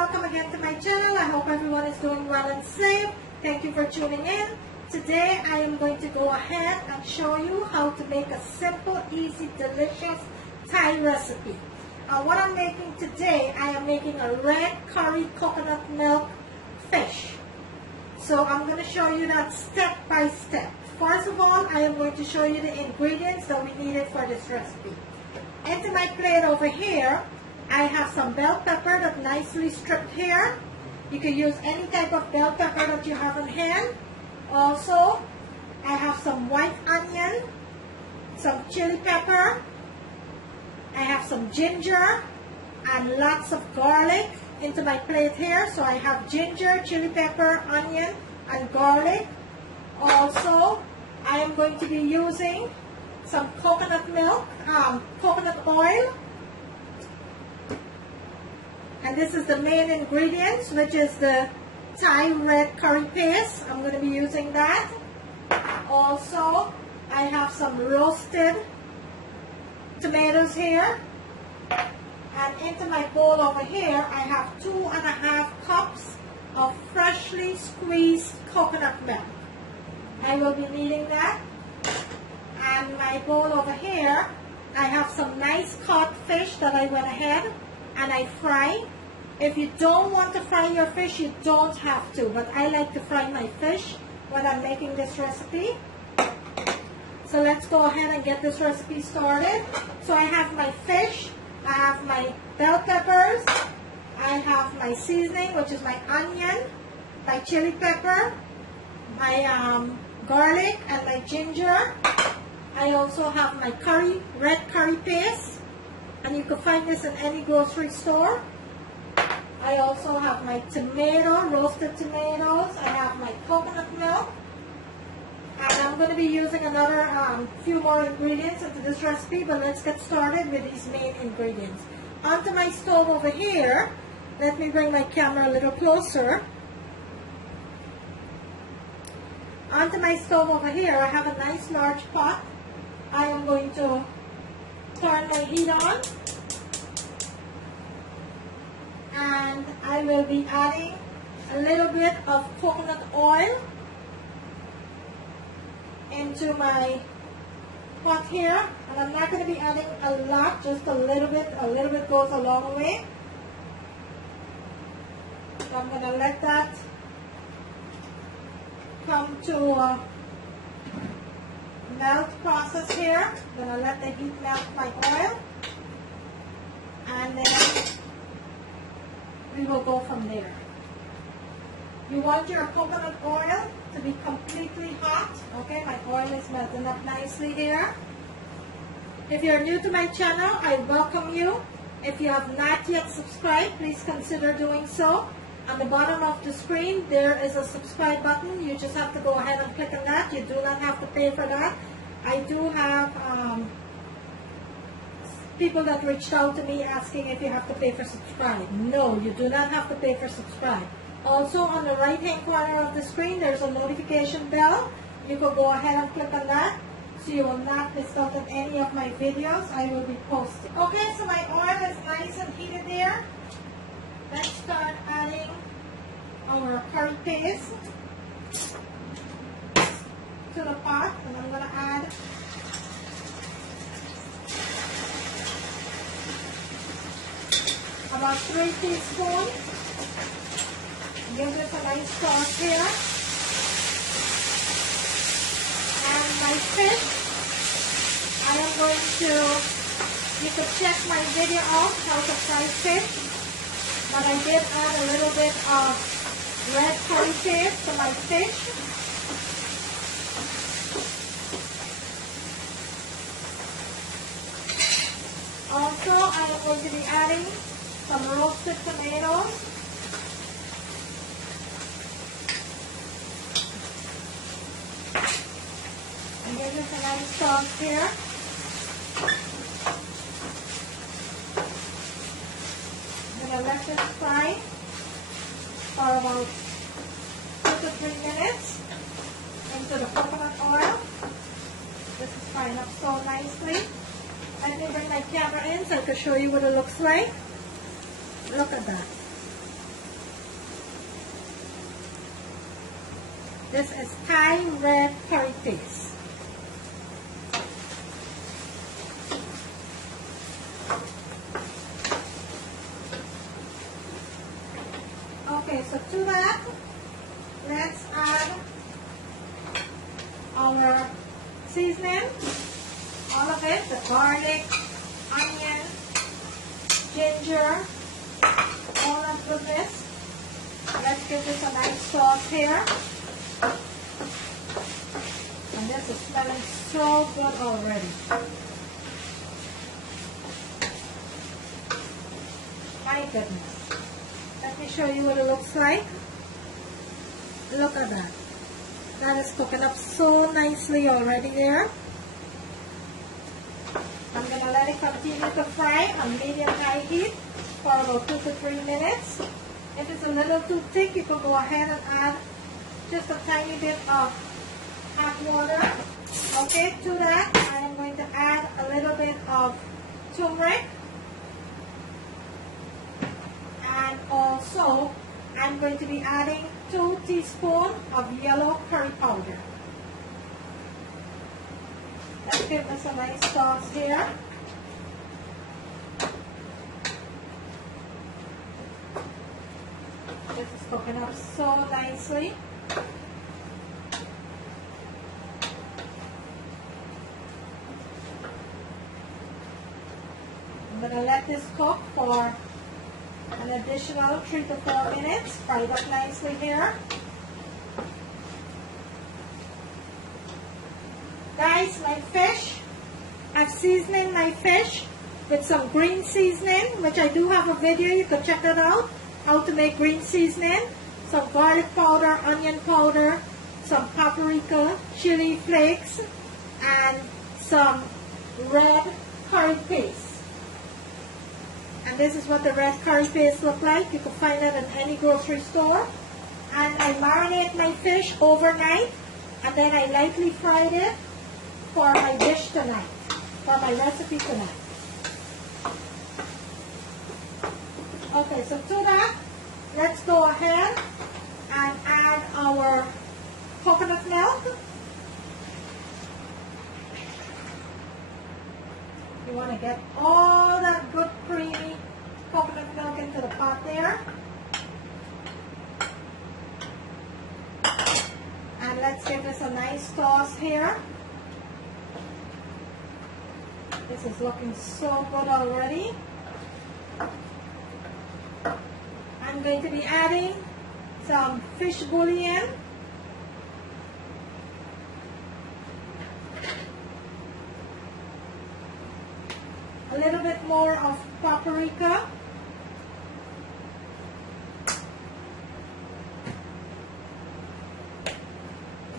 welcome again to my channel. I hope everyone is doing well and safe. Thank you for tuning in. Today I am going to go ahead and show you how to make a simple, easy, delicious Thai recipe. What I'm making today, I am making a red curry coconut milk fish. So I'm going to show you that step by step. First of all, I am going to show you the ingredients that we needed for this recipe. Into my plate over here, I have some bell pepper that nicely stripped here. You can use any type of bell pepper that you have on hand. Also, I have some white onion, some chili pepper, I have some ginger, and lots of garlic into my plate here. So I have ginger, chili pepper, onion, and garlic. Also, I am going to be using some coconut milk, coconut oil. And this is the main ingredients, which is the Thai red curry paste. I'm going to be using that. Also, I have some roasted tomatoes here. And into my bowl over here, I have 2.5 cups of freshly squeezed coconut milk. I will be needing that. And my bowl over here, I have some nice caught fish that I went ahead and I fry. If you don't want to fry your fish, you don't have to, but I like to fry my fish when I'm making this recipe. So let's go ahead and get this recipe started. So I have my fish, I have my bell peppers, I have my seasoning, which is my onion, my chili pepper, my garlic, and my ginger. I also have my red curry paste, and you can find this in any grocery store. I also have my roasted tomatoes. I have my coconut milk. And I'm going to be using another few more ingredients into this recipe, but let's get started with these main ingredients. Onto my stove over here, let me bring my camera a little closer. Onto my stove over here, I have a nice large pot. I am going to turn my heat on. And I will be adding a little bit of coconut oil into my pot here. And I'm not going to be adding a lot, just a little bit. A little bit goes a long way. So I'm going to let that come to a melt process here. I'm going to let the heat melt my oil. And then we will go from there. You want your coconut oil to be completely hot. Okay, my oil is melting up nicely here. If you're new to my channel, I welcome you. If you have not yet subscribed, please consider doing so. On the bottom of the screen, there is a subscribe button. You just have to go ahead and click on that. You do not have to pay for that. I do have people that reached out to me asking if you have to pay for subscribe. No, you do not have to pay for subscribe. Also, on the right hand corner of the screen, there's a notification bell. You can go ahead and click on that so you will not miss out on any of my videos I will be posting. Okay, so my oil is nice and heated there. Let's start adding our curry paste to the pot, and I'm going to add about 3 teaspoons. Give this a nice sauce here. And my fish, I am going to, you can check my video out how to fry fish. But I did add a little bit of red curry paste to my fish. Also, I am going to be adding some roasted tomatoes. And give this a nice sauce here. I'm going to let this fry for about 2 to 3 minutes into the coconut oil. This is frying up so nicely. Let me bring my camera in so I can show you what it looks like. Look at that. This is Thai red curry paste. Okay, so to that, let's add our seasoning, all of it, the garlic, onion, ginger, all that goodness. Let's give this a nice sauce here. And this is smelling so good already. My goodness. Let me show you what it looks like. Look at that. That is cooking up so nicely already there. I'm going to let it continue to fry on medium-high heat for about 2 to 3 minutes. If it's a little too thick, you can go ahead and add just a tiny bit of hot water. Okay, to that, I am going to add a little bit of turmeric. And also, I'm going to be adding 2 teaspoons of yellow curry powder. Let's give this a nice sauce here. This is cooking up so nicely. I'm going to let this cook for an additional 3 to 4 minutes. Fry it up nicely here. Guys, my fish, I've seasoned my fish with some green seasoning, which I do have a video, you can check that out, how to make green seasoning. Some garlic powder, onion powder, some paprika, chili flakes, and some red curry paste. And this is what the red curry paste looks like. You can find it in any grocery store. And I marinate my fish overnight, and then I lightly fried it for my dish tonight, for my recipe tonight. Okay, so to that, let's go ahead and add our coconut milk. You want to get all that good creamy coconut milk into the pot there. And let's give this a nice toss here. This is looking so good already. I'm going to be adding some fish bouillon. A little bit more of paprika.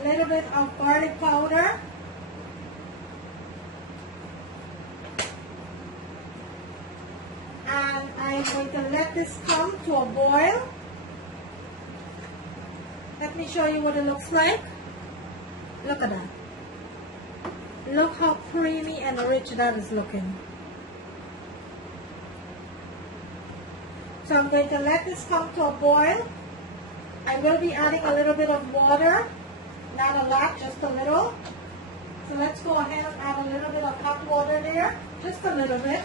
A little bit of garlic powder. And I'm going to let this come to a boil. Let me show you what it looks like. Look at that. Look how creamy and rich that is looking. So I'm going to let this come to a boil. I will be adding a little bit of water. Not a lot, just a little. So let's go ahead and add a little bit of hot water there. Just a little bit.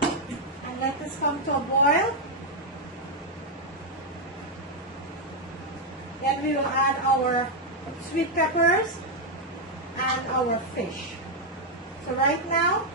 And let this come to a boil. Then we will add our sweet peppers and our fish. So right now,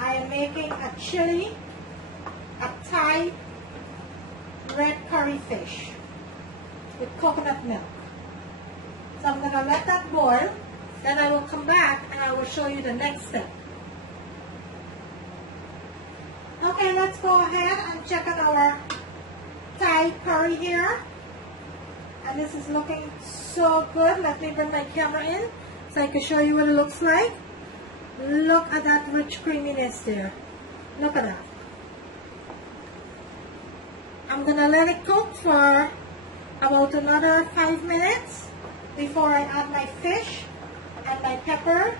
I am making a chili, a Thai red curry fish with coconut milk. So I'm going to let that boil, then I will come back and I will show you the next step. Okay, let's go ahead and check out our Thai curry here. And this is looking so good. Let me bring my camera in so I can show you what it looks like. Look at that rich creaminess there. Look at that. I'm going to let it cook for about another 5 minutes before I add my fish and my pepper.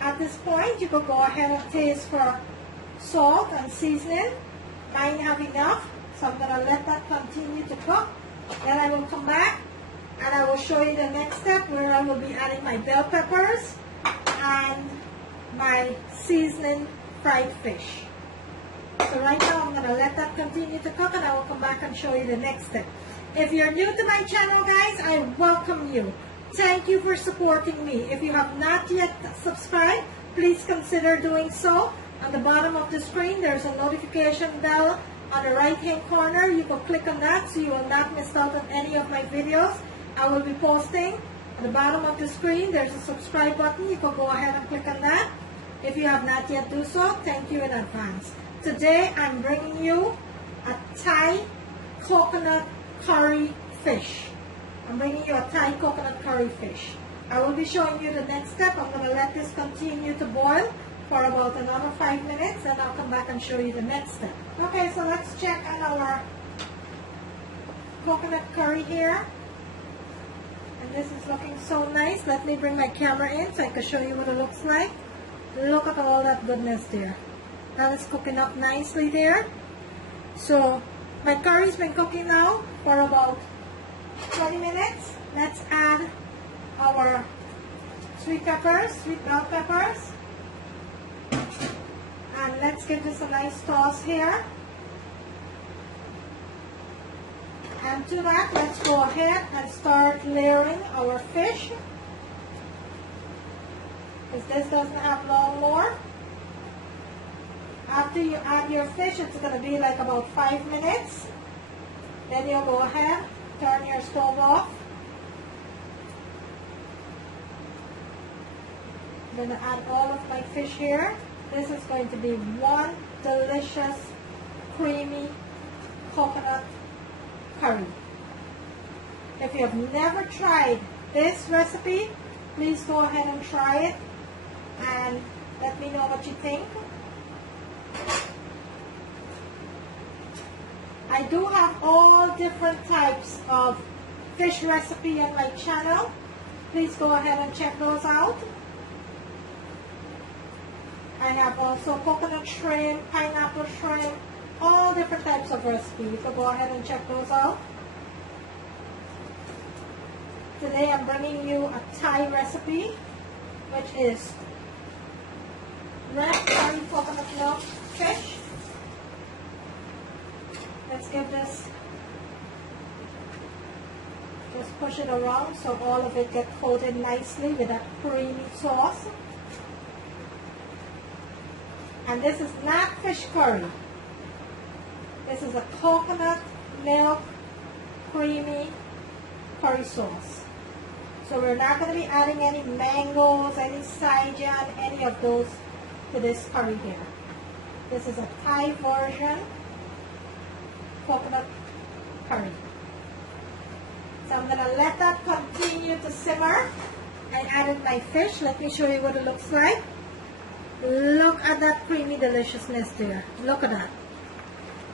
At this point, you can go ahead and taste for salt and seasoning. Mine have enough, so I'm going to let that continue to cook. Then I will come back and I will show you the next step where I will be adding my bell peppers and my seasoning fried fish. So right now I'm going to let that continue to cook, and I will come back and show you the next step. If you're new to my channel, guys, I welcome you. Thank you for supporting me. If you have not yet subscribed, please consider doing so. On the bottom of the screen, there's a notification bell on the right hand corner. You can click on that so you will not miss out on any of my videos I will be posting. At the bottom of the screen, there's a subscribe button. You can go ahead and click on that. If you have not yet do so, thank you in advance. Today, I'm bringing you a Thai coconut curry fish. I'm bringing you a Thai coconut curry fish. I will be showing you the next step. I'm going to let this continue to boil for about another 5 minutes, and I'll come back and show you the next step. Okay, so let's check on our coconut curry here. And this is looking so nice. Let me bring my camera in so I can show you what it looks like. Look at all that goodness there. That is cooking up nicely there. So my curry's been cooking now for about 20 minutes. Let's add our sweet peppers, sweet bell peppers. And let's give this a nice toss here. And to that, let's go ahead and start layering our fish. Because this doesn't have long more. After you add your fish, it's going to be like about 5 minutes. Then you'll go ahead, turn your stove off. I'm going to add all of my fish here. This is going to be one delicious, creamy coconut curry. If you have never tried this recipe, please go ahead and try it and let me know what you think. I do have all different types of fish recipe on my channel. Please go ahead and check those out. I have also coconut shrimp, pineapple shrimp, all different types of recipes. So go ahead and check those out. Today I'm bringing you a Thai recipe, which is red curry coconut milk fish. Let's give this, just push it around so all of it gets coated nicely with that creamy sauce. And this is not fish curry. This is a coconut milk creamy curry sauce. So we're not going to be adding any mangoes, any saijan, any of those to this curry here. This is a Thai version coconut curry. So I'm going to let that continue to simmer. I added my fish. Let me show you what it looks like. Look at that creamy deliciousness there. Look at that.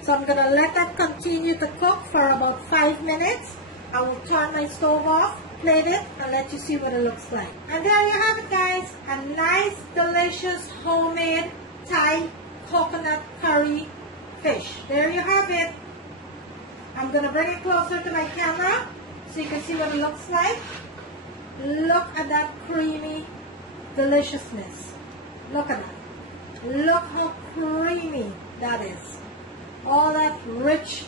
So I'm going to let that continue to cook for about 5 minutes. I will turn my stove off, plate it, and let you see what it looks like. And there you have it, guys. A nice, delicious, homemade Thai coconut curry fish. There you have it. I'm going to bring it closer to my camera so you can see what it looks like. Look at that creamy deliciousness. Look at that. Look how creamy that is. All that rich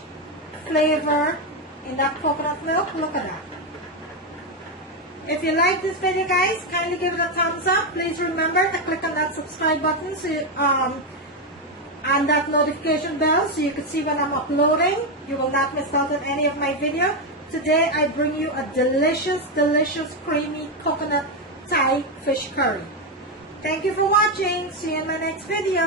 flavor in that coconut milk. Look at that. If you like this video, guys, kindly give it a thumbs up. Please remember to click on that subscribe button so you, and that notification bell so you can see when I'm uploading. You will not miss out on any of my video. Today I bring you a delicious, delicious, creamy coconut Thai fish curry. Thank you for watching. See you in my next video.